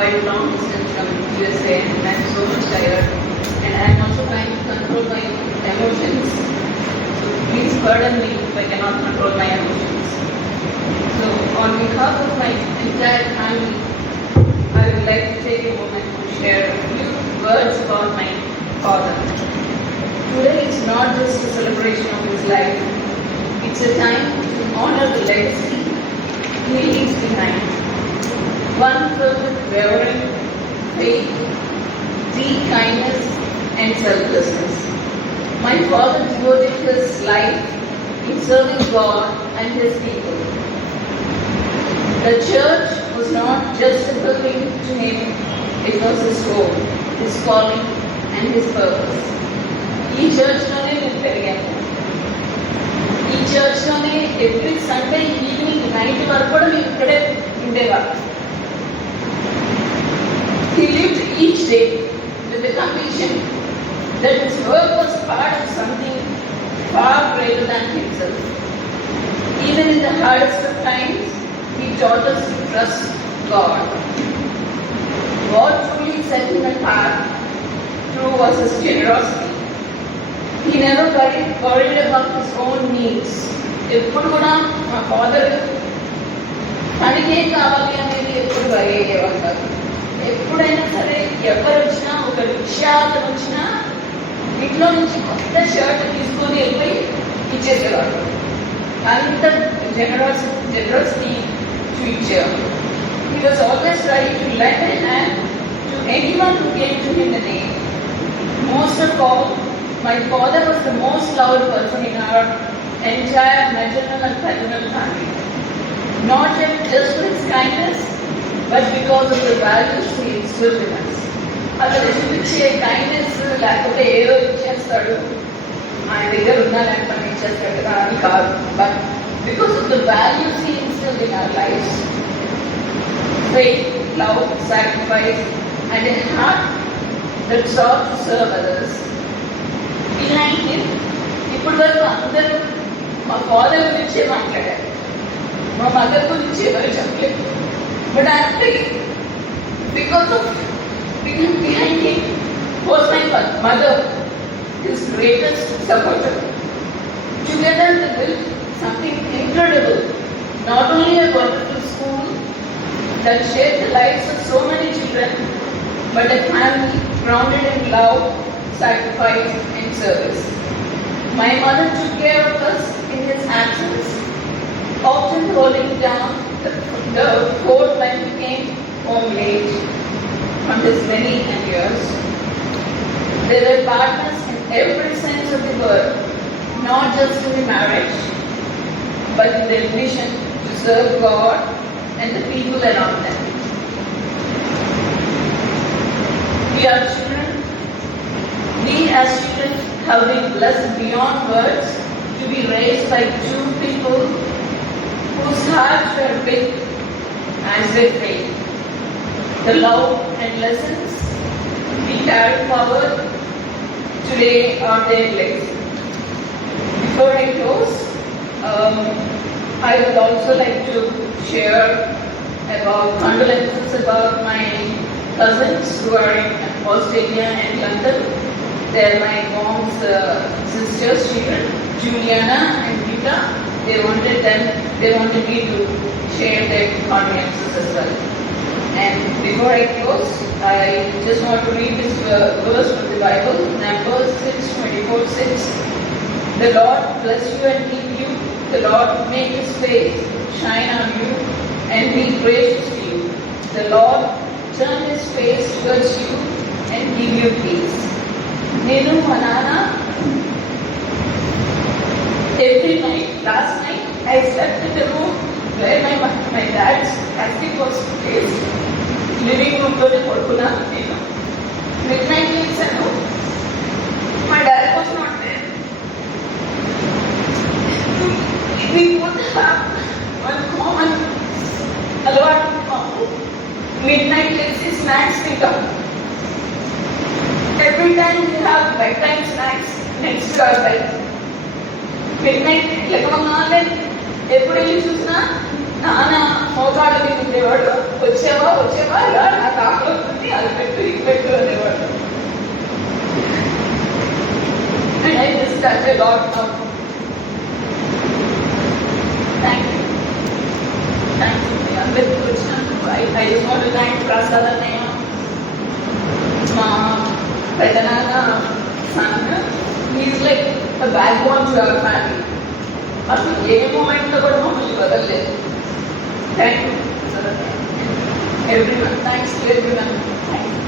quite long distance from USA and I'm so much tired. And I'm also trying to control my emotions. So please pardon me if I cannot control my emotions. So on behalf of my entire family, I would like to take a moment to share a few words about my father. Today is not just a celebration of his life. It's a time to honor the legacy he leaves behind. One filled with bearing, faith, deep kindness, and selflessness. My father devoted his life in serving God and his people. The church was not just a building to him, it was his home, his calling, and his purpose. ఈ చర్చ్లోనే నేను పెరిగాను. ఈ చర్చ్లోనే every Sunday evening 9 వరకు కూడా మేము ఇక్కడే ఉండేవాళ్ళం. He lived each day with the conviction that his work was part of something far greater than himself. Even in the hardest of times, he taught us to trust God. What truly set him apart through was his generosity. He never worried about his own needs. ఎప్పుడు కూడా మా father మనకేం కావాలి అనేది ఎప్పుడు వరి అయ్యేవాళ్ళు. ఎప్పుడైనా సరే ఎవరు వచ్చినా, ఒక రిక్షా వచ్చినా ఇంట్లో నుంచి కొత్త షర్ట్ తీసుకొని వెళ్ళిపోయి ఇచ్చేసేవాడు. అంత జనరసిటీ చూపించేవాడు. He was always ready to lend a hand to anyone who came to him in need. Most of all, my father was the most loved person in our entire maternal and paternal family. Not just for his kindness, but because of the values he instilled in us. అతను చూపించే kindness లేకపోతే ఏదో ఇచ్చేస్తాడు, ఆయన దగ్గర ఉన్నాలని పని ఇచ్చేస్తాడు కదా అని కాదు. But because of the values he instilled in our life, faith, love, sacrifice, and a heart that sought to serve others. Behind him, ఇప్పుడు వరకు అందరూ మా ఫాదర్ గురించే మాట్లాడారు, మా మదర్ గురించి ఎవరు చెప్పలేదు. But actually because of behind him was my mother, his greatest supporter. Together they built something incredible, not only a wonderful school that shaped the lives of so many children, but a family grounded in love, sacrifice, and service. My mother took care of us in his absence, often holding down the fort when he came home late from his many years. They were partners in every sense of the word, not just in the marriage, but in their vision to serve God and the people around them. We are children. We as children have been blessed beyond words to be raised by two people whose hearts were big as their faith. The love and lessons we carry forward today are their legacy. Before I close, I would also like to share about condolences about my cousins who are in Australia and London. They are my mom's sisters' children, Juliana and Rita. They wanted me to share their condolences as well. And before I close, I just want to read this verse from the Bible, Numbers 6:24-6. The Lord bless you and keep you. The Lord make his face shine on you and be gracious to you. The Lord turn his face towards you and give you peace. Nenu manana, every night, last night, I slept in the room where my dad's casket was placed. Living room లోనే పడుకున్నాను నేను. Mid night లేచాను. My dad was not there. We would have one common అలవాటు మాకు. Mid night లేచి snacks తింటాం. Every time we have bedtime snacks next to our bed. Mid night లేకపోతే ఎప్పుడు వెళ్ళి చూసినా నాన్న మోకాళ్ళ మీద ఉండేవాడు. వచ్చావా ఇలా నా such a lot of thank you. Thank you. అందరికీ వచ్చినందుకు I just want to thank Prasad అన్నయ్య, మా పెదనాన్న son. He is like a backbone to our family. అసలు ఏ మూమెంట్లో కూడా మమ్మల్ని వదలలేదు. Thank you everyone. Thanks to everyone. Thank you.